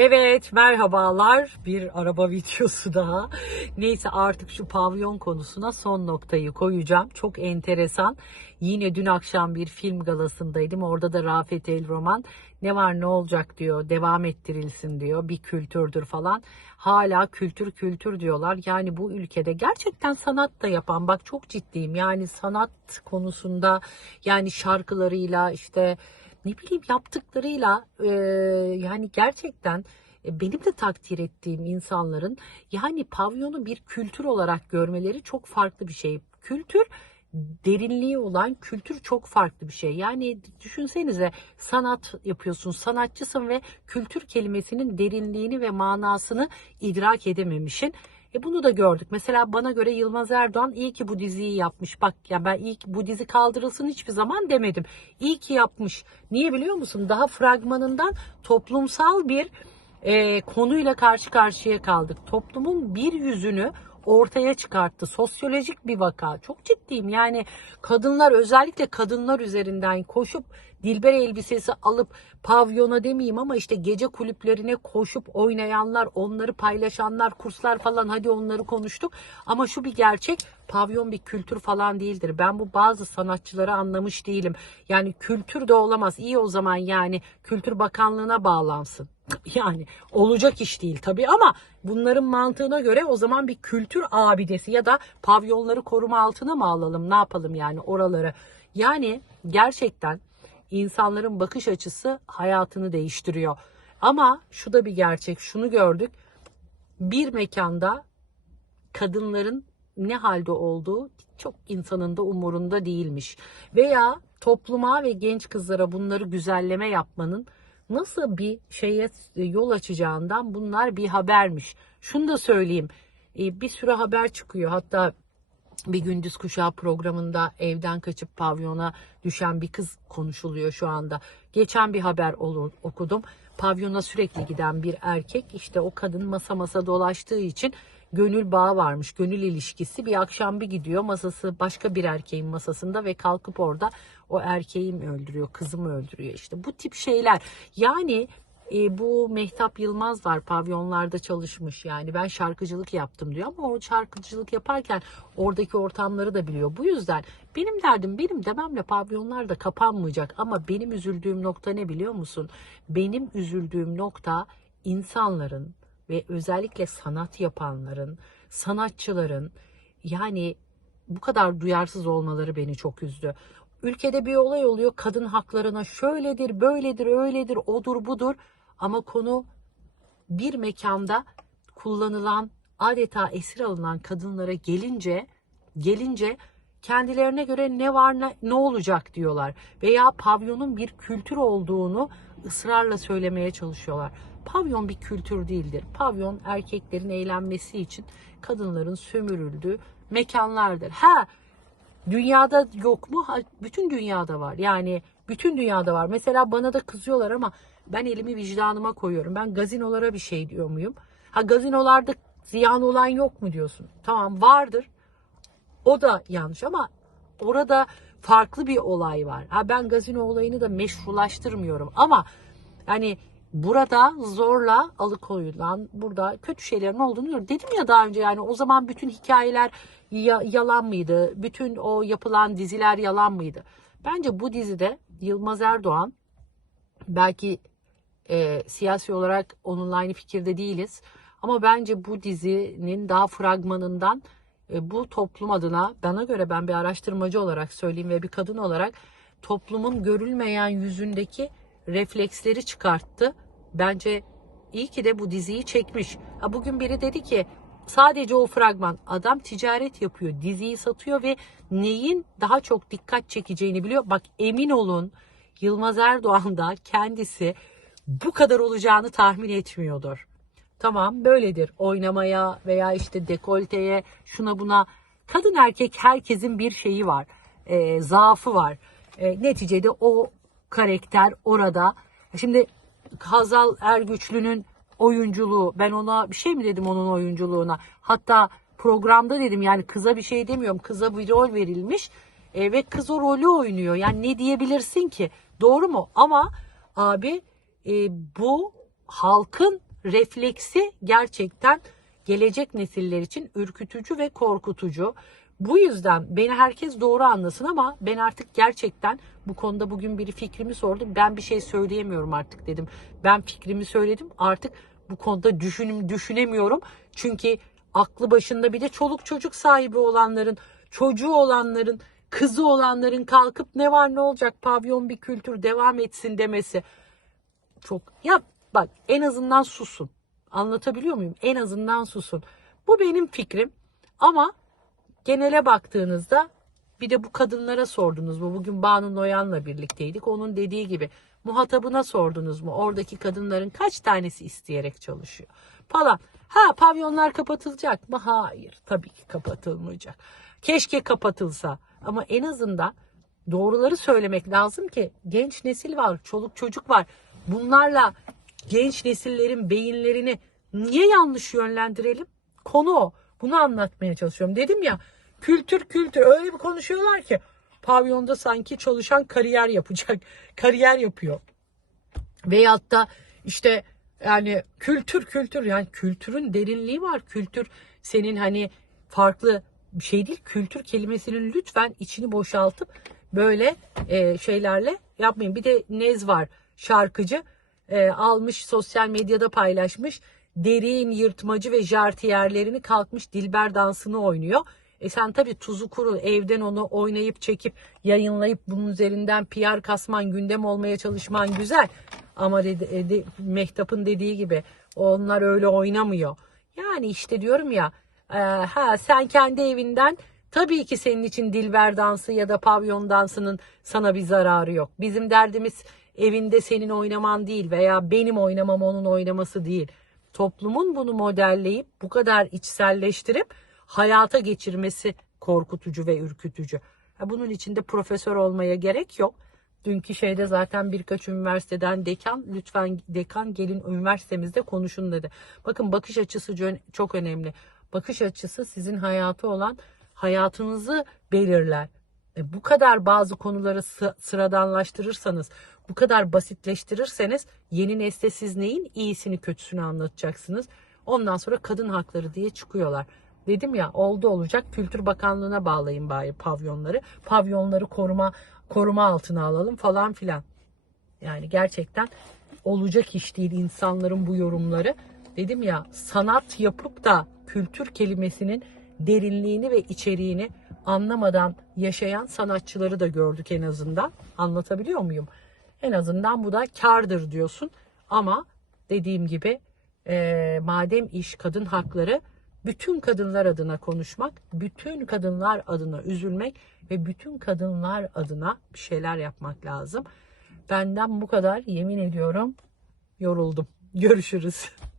Evet merhabalar bir araba videosu daha. Neyse artık şu pavyon konusuna son noktayı koyacağım. Çok enteresan. Yine dün akşam bir film galasındaydım. Orada da Rafet El Roman ne var ne olacak diyor. Devam ettirilsin diyor. Bir kültürdür falan. Hala kültür kültür diyorlar. Yani bu ülkede gerçekten sanat da yapan bak çok ciddiyim. Yani sanat konusunda yani şarkılarıyla işte ne bileyim yaptıklarıyla e, yani gerçekten e, benim de takdir ettiğim insanların yani pavyonu bir kültür olarak görmeleri çok farklı bir şey. Kültür derinliği olan kültür çok farklı bir şey. Yani düşünsenize sanat yapıyorsun, sanatçısın ve kültür kelimesinin derinliğini ve manasını idrak edememişsin. E bunu da gördük. Mesela bana göre Yılmaz Erdoğan iyi ki bu diziyi yapmış. Bak ya ben iyi ki bu dizi kaldırılsın hiçbir zaman demedim. İyi ki yapmış. Niye biliyor musun? Daha fragmanından toplumsal bir e, konuyla karşı karşıya kaldık. Toplumun bir yüzünü ortaya çıkarttı. Sosyolojik bir vaka. Çok ciddiyim. Yani kadınlar özellikle kadınlar üzerinden koşup dilber elbisesi alıp pavyona demeyeyim ama işte gece kulüplerine koşup oynayanlar, onları paylaşanlar, kurslar falan hadi onları konuştuk. Ama şu bir gerçek pavyon bir kültür falan değildir. Ben bu bazı sanatçıları anlamış değilim. Yani kültür de olamaz. İyi o zaman yani Kültür Bakanlığı'na bağlansın. Yani olacak iş değil tabii ama bunların mantığına göre o zaman bir kültür abidesi ya da pavyonları koruma altına mı alalım ne yapalım yani oraları. Yani gerçekten insanların bakış açısı hayatını değiştiriyor. Ama şu da bir gerçek şunu gördük bir mekanda kadınların ne halde olduğu çok insanın da umurunda değilmiş. Veya topluma ve genç kızlara bunları güzelleme yapmanın nasıl bir şeye yol açacağından bunlar bir habermiş. Şunu da söyleyeyim. e, Bir sürü haber çıkıyor. Hatta bir gündüz kuşağı programında evden kaçıp pavyona düşen bir kız konuşuluyor şu anda. Geçen bir haber olur, okudum. Pavyona sürekli giden bir erkek işte o kadın masa masa dolaştığı için gönül bağı varmış. Gönül ilişkisi bir akşam bir gidiyor masası başka bir erkeğin masasında ve kalkıp orada o erkeği mi öldürüyor kızımı öldürüyor işte bu tip şeyler. Yani e, bu Mehtap Yılmaz var pavyonlarda çalışmış yani ben şarkıcılık yaptım diyor ama o şarkıcılık yaparken oradaki ortamları da biliyor. Bu yüzden benim derdim benim dememle pavyonlar da kapanmayacak ama benim üzüldüğüm nokta ne biliyor musun? Benim üzüldüğüm nokta insanların ve özellikle sanat yapanların, sanatçıların yani bu kadar duyarsız olmaları beni çok üzdü. Ülkede bir olay oluyor kadın haklarına şöyledir, böyledir, öyledir, odur, budur ama konu bir mekanda kullanılan adeta esir alınan kadınlara gelince gelince kendilerine göre ne var ne, ne olacak diyorlar veya pavyonun bir kültür olduğunu ısrarla söylemeye çalışıyorlar. Pavyon bir kültür değildir. Pavyon erkeklerin eğlenmesi için kadınların sömürüldüğü mekanlardır. Ha dünyada yok mu? Ha, bütün dünyada var. Yani bütün dünyada var. Mesela bana da kızıyorlar ama ben elimi vicdanıma koyuyorum. Ben gazinolara bir şey diyor muyum? Ha gazinolarda ziyan olan yok mu diyorsun? Tamam vardır. O da yanlış ama orada farklı bir olay var. Ha ben gazino olayını da meşrulaştırmıyorum ama yani burada zorla alıkoyulan burada kötü şeylerin olduğunu görüyorum. Dedim ya daha önce yani o zaman bütün hikayeler ya- yalan mıydı? Bütün o yapılan diziler yalan mıydı? Bence bu dizide Yılmaz Erdoğan belki e, siyasi olarak onunla aynı fikirde değiliz. Ama bence bu dizinin daha fragmanından e, bu toplum adına bana göre ben bir araştırmacı olarak söyleyeyim ve bir kadın olarak toplumun görülmeyen yüzündeki refleksleri çıkarttı. Bence iyi ki de bu diziyi çekmiş. Ha, bugün biri dedi ki sadece o fragman adam ticaret yapıyor, diziyi satıyor ve neyin daha çok dikkat çekeceğini biliyor. Bak emin olun Yılmaz Erdoğan da kendisi bu kadar olacağını tahmin etmiyordur. Tamam böyledir. Oynamaya veya işte dekolteye şuna buna. Kadın erkek herkesin bir şeyi var. E, zaafı var. E, neticede o karakter orada. Şimdi Hazal Ergüçlü'nün oyunculuğu ben ona bir şey mi dedim onun oyunculuğuna? Hatta programda dedim yani kıza bir şey demiyorum kıza bir rol verilmiş e, ve kız o rolü oynuyor. Yani ne diyebilirsin ki? Doğru mu? Ama abi e, bu halkın refleksi gerçekten gelecek nesiller için ürkütücü ve korkutucu. Bu yüzden beni herkes doğru anlasın ama ben artık gerçekten bu konuda bugün biri fikrimi sordu. Ben bir şey söyleyemiyorum artık dedim. Ben fikrimi söyledim. Artık bu konuda düşünüm düşünemiyorum. Çünkü aklı başında bir de çoluk çocuk sahibi olanların, çocuğu olanların, kızı olanların kalkıp ne var ne olacak pavyon bir kültür devam etsin demesi çok ya bak en azından susun. Anlatabiliyor muyum? En azından susun. Bu benim fikrim ama genele baktığınızda bir de bu kadınlara sordunuz mu? Bugün Banu Noyan'la birlikteydik. Onun dediği gibi muhatabına sordunuz mu? Oradaki kadınların kaç tanesi isteyerek çalışıyor? Falan. Ha pavyonlar kapatılacak mı? Hayır. Tabii ki kapatılmayacak. Keşke kapatılsa. Ama en azından doğruları söylemek lazım ki genç nesil var, çoluk çocuk var. Bunlarla genç nesillerin beyinlerini niye yanlış yönlendirelim? Konu o. Bunu anlatmaya çalışıyorum. Dedim ya kültür kültür öyle bir konuşuyorlar ki pavyonda sanki çalışan kariyer yapacak. Kariyer yapıyor. Veyahut da işte yani kültür kültür yani kültürün derinliği var. Kültür senin hani farklı bir şey değil. Kültür kelimesinin lütfen içini boşaltıp böyle e, şeylerle yapmayın. Bir de Nez var şarkıcı e, almış sosyal medyada paylaşmış. Derin yırtmacı ve jartiyerlerini kalkmış Dilber dansını oynuyor. E sen tabii tuzu kuru evden onu oynayıp çekip yayınlayıp bunun üzerinden PR kasman gündem olmaya çalışman güzel. Ama de, de, Mehtap'ın dediği gibi onlar öyle oynamıyor. Yani işte diyorum ya e, ha sen kendi evinden tabii ki senin için Dilber dansı ya da pavyon dansının sana bir zararı yok. Bizim derdimiz evinde senin oynaman değil veya benim oynamam onun oynaması değil. Toplumun bunu modelleyip bu kadar içselleştirip hayata geçirmesi korkutucu ve ürkütücü. Bunun için de profesör olmaya gerek yok. Dünkü şeyde zaten birkaç üniversiteden dekan lütfen dekan gelin üniversitemizde konuşun dedi. Bakın bakış açısı çok önemli. Bakış açısı sizin hayatı olan hayatınızı belirler. E, bu kadar bazı konuları sı- sıradanlaştırırsanız, bu kadar basitleştirirseniz yeni nesle siz neyin iyisini kötüsünü anlatacaksınız. Ondan sonra kadın hakları diye çıkıyorlar. Dedim ya oldu olacak Kültür Bakanlığı'na bağlayın bari pavyonları. Pavyonları koruma koruma altına alalım falan filan. Yani gerçekten olacak iş değil insanların bu yorumları. Dedim ya sanat yapıp da kültür kelimesinin derinliğini ve içeriğini anlamadan yaşayan sanatçıları da gördük en azından. Anlatabiliyor muyum? En azından bu da kardır diyorsun. Ama dediğim gibi e, madem iş kadın hakları bütün kadınlar adına konuşmak, bütün kadınlar adına üzülmek ve bütün kadınlar adına bir şeyler yapmak lazım. Benden bu kadar yemin ediyorum yoruldum. Görüşürüz.